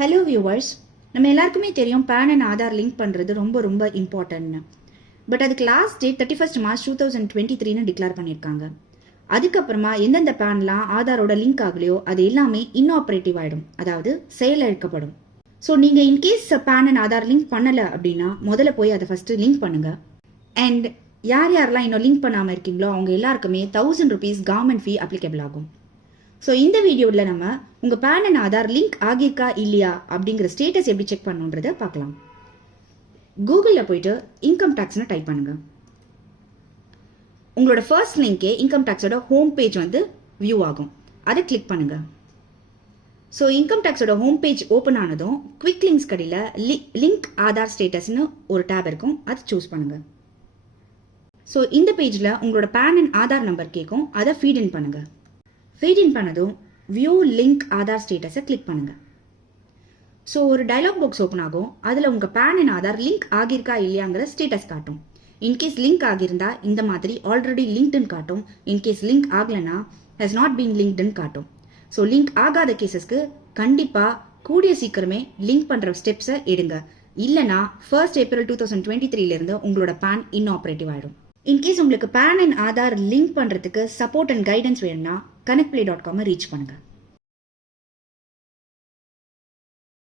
Hello viewers, நம்ம எல்லாருக்குமே தெரியும் பேன் அண்ட் ஆதார் லிங்க் பண்ணுறது ரொம்ப ரொம்ப இம்பார்ட்டன்ட்னு. பட் அதுக்கு லாஸ்ட் டேட் 31 March 2023 டிக்ளேர் பண்ணியிருக்காங்க. அதுக்கப்புறமா எந்தெந்த பேன்லாம் ஆதாரோட லிங்க் ஆகலையோ அது எல்லாமே இன்ஆப்ரேட்டிவ் ஆகிடும், அதாவது செயலிழக்கப்படும். ஸோ நீங்கள் in case PAN and Aadhaar link பண்ணலை அப்படின்னா முதல்ல போய் அதை ஃபஸ்ட்டு லிங்க் பண்ணுங்கள். அண்ட் யார் யாரெல்லாம் இன்னும் லிங்க் பண்ணாமல் இருக்கீங்களோ அவங்க எல்லாருக்குமே 1000 rupees கவர்மெண்ட் ஃபீ அப்ளிகபிள் ஆகும். ஸோ இந்த வீடியோவில் நம்ம உங்கள் பேன் அண்ட் ஆதார் லிங்க் ஆகியிருக்கா இல்லையா அப்படிங்கிற ஸ்டேட்டஸ் எப்படி செக் பண்ணுன்றதை பார்க்கலாம். கூகுளில் போயிட்டு இன்கம் டேக்ஸ்னு டைப் பண்ணுங்கள். உங்களோட ஃபர்ஸ்ட் லிங்கே இன்கம் டேக்ஸோட ஹோம் பேஜ் வியூ ஆகும். அதை கிளிக் பண்ணுங்கள். ஸோ இன்கம் டேக்ஸோட ஹோம் பேஜ் ஓப்பன் ஆனதும் குவிக் லிங்க்ஸ் கடையில் லிங்க் ஆதார் ஸ்டேட்டஸ்னு ஒரு டேப் இருக்கும், அதை சூஸ் பண்ணுங்கள். ஸோ இந்த பேஜில் உங்களோட பேன் அண்ட் ஆதார் நம்பர் கேட்கும், அதை ஃபீட் இன் பண்ணுங்கள். ஃபீட் இன் பண்ணதும் வியூ லிங்க் ஆதார் ஸ்டேட்டஸை கிளிக் பண்ணுங்கள். ஸோ ஒரு டயலாக் பாக்ஸ் ஓப்பன் ஆகும். அதில் உங்கள் பேன் அண்ட் ஆதார் லிங்க் ஆகியிருக்கா இல்லையாங்கிற ஸ்டேட்டஸ் காட்டும். இன்கேஸ் லிங்க் ஆகியிருந்தா இந்த மாதிரி ஆல்ரெடி லிங்க்டுன்னு காட்டும். இன்கேஸ் லிங்க் ஆகலைன்னா ஹஸ் நாட் பீன் லிங்க்டுன்னு காட்டும். ஸோ லிங்க் ஆகாத கேசஸ்க்கு கண்டிப்பாக கூடிய சீக்கிரமே லிங்க் பண்ணுற ஸ்டெப்ஸை எடுங்க. இல்லைனா 1st April 2023 உங்களோட பேன் இன்ஆப்ரேட்டிவ் ஆகிடும். இன்கேஸ் உங்களுக்கு பேன் அண்ட் ஆதார் லிங்க் பண்ணுறதுக்கு சப்போர்ட் அண்ட் கைடன்ஸ் வேணும்னா Kanakkupillai.com ரீச் பண்ணுங்கள்.